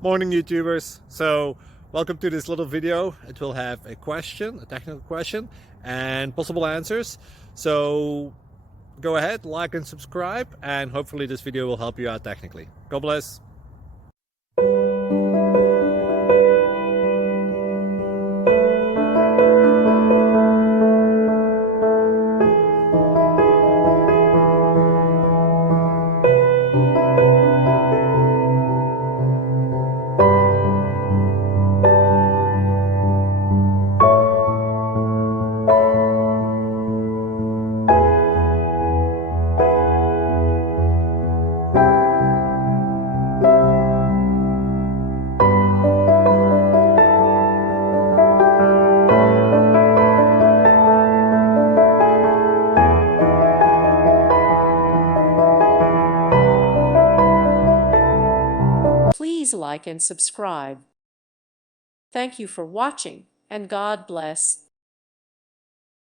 Morning, YouTubers. So, welcome to this little video. It will have a question, a technical question, and possible answers. So, go ahead, like and subscribe, and hopefully this video will help you out technically. God bless. Please like and subscribe. Thank you for watching, and God bless.